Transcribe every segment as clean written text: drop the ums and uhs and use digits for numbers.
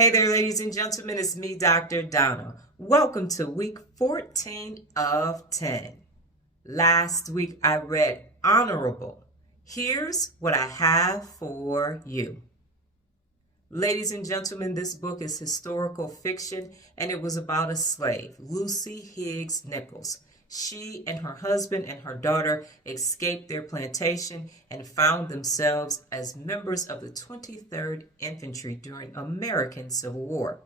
Hey there, ladies and gentlemen, it's me, Dr. Donna. Welcome to week 14 of 10. Last week I read Honorable. Here's what I have for you. Ladies and gentlemen, this book is historical fiction, and it was about a slave, Lucy Higgs Nichols. She and her husband and her daughter escaped their plantation and found themselves as members of the 23rd Infantry during American Civil War.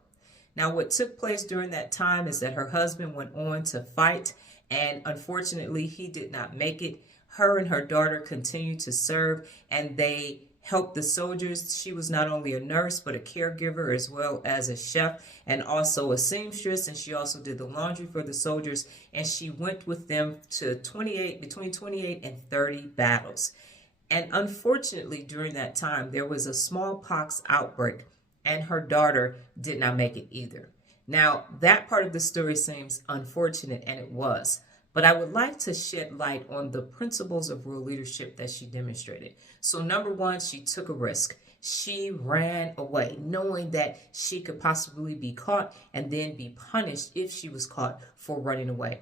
Now, what took place during that time is that her husband went on to fight, and unfortunately, he did not make it. Her and her daughter continued to serve, and they helped the soldiers. She was not only a nurse, but a caregiver as well as a chef and also a seamstress. And she also did the laundry for the soldiers. And she went with them to between 28 and 30 battles. And unfortunately, during that time, there was a smallpox outbreak and her daughter did not make it either. Now, that part of the story seems unfortunate, and it was. But I would like to shed light on the principles of real leadership that she demonstrated. So number one, she took a risk. She ran away, knowing that she could possibly be caught and then be punished if she was caught for running away.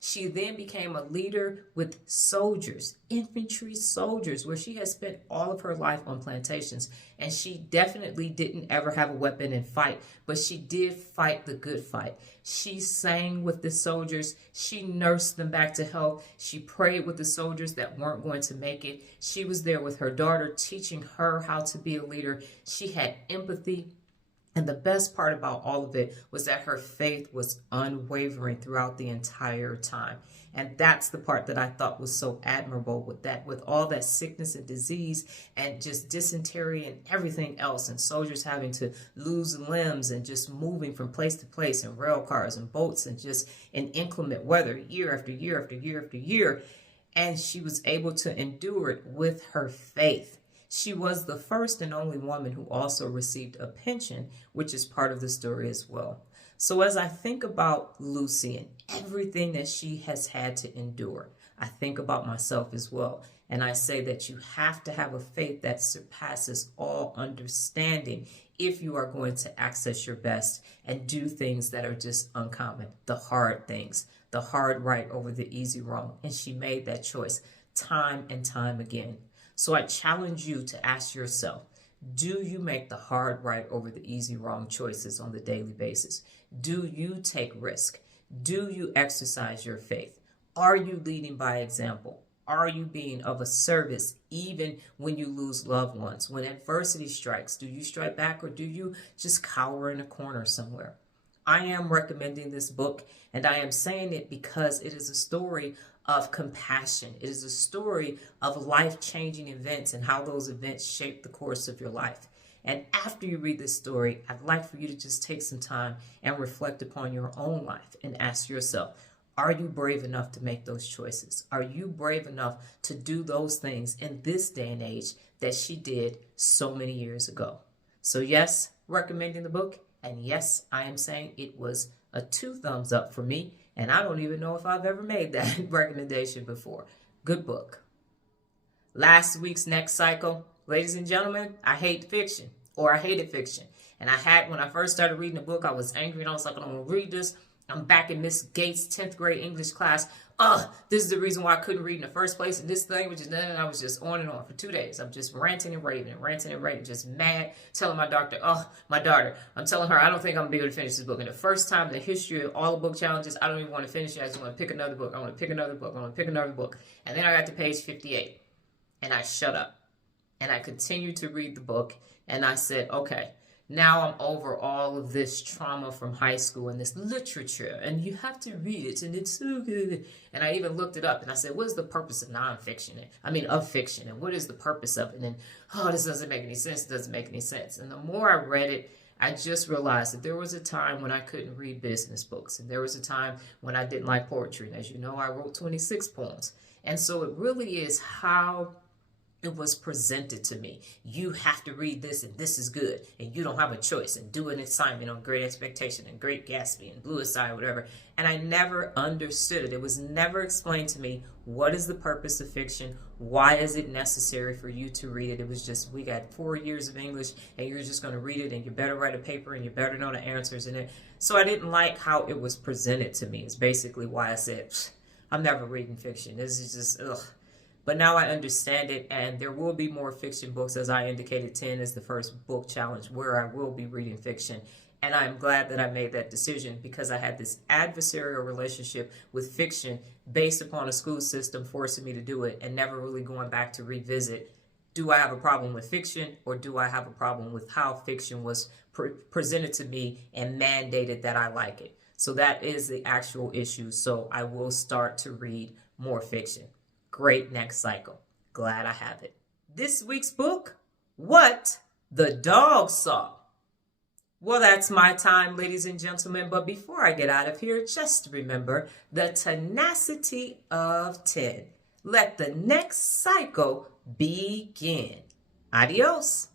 She then became a leader with soldiers, infantry soldiers, where she had spent all of her life on plantations. And she definitely didn't ever have a weapon and fight, but she did fight the good fight. She sang with the soldiers. She nursed them back to health. She prayed with the soldiers that weren't going to make it. She was there with her daughter, teaching her how to be a leader. She had empathy. And the best part about all of it was that her faith was unwavering throughout the entire time. And that's the part that I thought was so admirable, with all that sickness and disease and just dysentery and everything else, and soldiers having to lose limbs and just moving from place to place in rail cars and boats and just in inclement weather year after year after year after year. And she was able to endure it with her faith. She was the first and only woman who also received a pension, which is part of the story as well. So as I think about Lucy and everything that she has had to endure, I think about myself as well. And I say that you have to have a faith that surpasses all understanding if you are going to access your best and do things that are just uncommon, the hard things, the hard right over the easy wrong. And she made that choice time and time again. So I challenge you to ask yourself, do you make the hard right over the easy wrong choices on the daily basis? Do you take risk? Do you exercise your faith? Are you leading by example? Are you being of a service even when you lose loved ones? When adversity strikes, do you strike back or do you just cower in a corner somewhere? I am recommending this book, and I am saying it because it is a story of compassion. It is a story of life-changing events and how those events shape the course of your life. And after you read this story, I'd like for you to just take some time and reflect upon your own life and ask yourself, are you brave enough to make those choices? Are you brave enough to do those things in this day and age that she did so many years ago? So yes, recommending the book. And yes, I am saying it was a 2 thumbs up for me. And I don't even know if I've ever made that recommendation before. Good book. Last week's next cycle, ladies and gentlemen, I hate fiction, or I hated fiction. And when I first started reading the book, I was angry and I was like, I'm going to read this. I'm back in Miss Gates' 10th grade English class. This is the reason why I couldn't read in the first place. And this language is done. And I was just on and on for 2 days. I'm just ranting and raving, just mad, telling my doctor, my daughter, I'm telling her, I don't think I'm going to be able to finish this book. And the first time in the history of all the book challenges, I don't even want to finish it. I just want to pick another book. I want to pick another book. I want to pick another book. And then I got to page 58 and I shut up and I continued to read the book. And I said, okay, now I'm over all of this trauma from high school and this literature, and you have to read it, and it's so good. And I even looked it up, and I said, what is the purpose of nonfiction? Of fiction, and what is the purpose of it? And this doesn't make any sense. It doesn't make any sense. And the more I read it, I just realized that there was a time when I couldn't read business books, and there was a time when I didn't like poetry. And as you know, I wrote 26 poems. And so it really is how it was presented to me. You have to read this and this is good and you don't have a choice, and do an assignment on Great Expectation and Great Gatsby and Blue Sky, whatever. And I never understood it. It was never explained to me, what is the purpose of fiction? Why is it necessary for you to read it? It was just, we got 4 years of English and you're just going to read it and you better write a paper and you better know the answers in it. So I didn't like how it was presented to me. It's basically why I said, I'm never reading fiction. This is just, ugh. But now I understand it, and there will be more fiction books. As I indicated, 10 is the first book challenge where I will be reading fiction. And I'm glad that I made that decision, because I had this adversarial relationship with fiction based upon a school system forcing me to do it and never really going back to revisit, do I have a problem with fiction, or do I have a problem with how fiction was presented to me and mandated that I like it? So that is the actual issue. So I will start to read more fiction. Great next cycle. Glad I have it. This week's book, What the Dog Saw. Well, that's my time, ladies and gentlemen. But before I get out of here, just remember the tenacity of 10. Let the next cycle begin. Adios.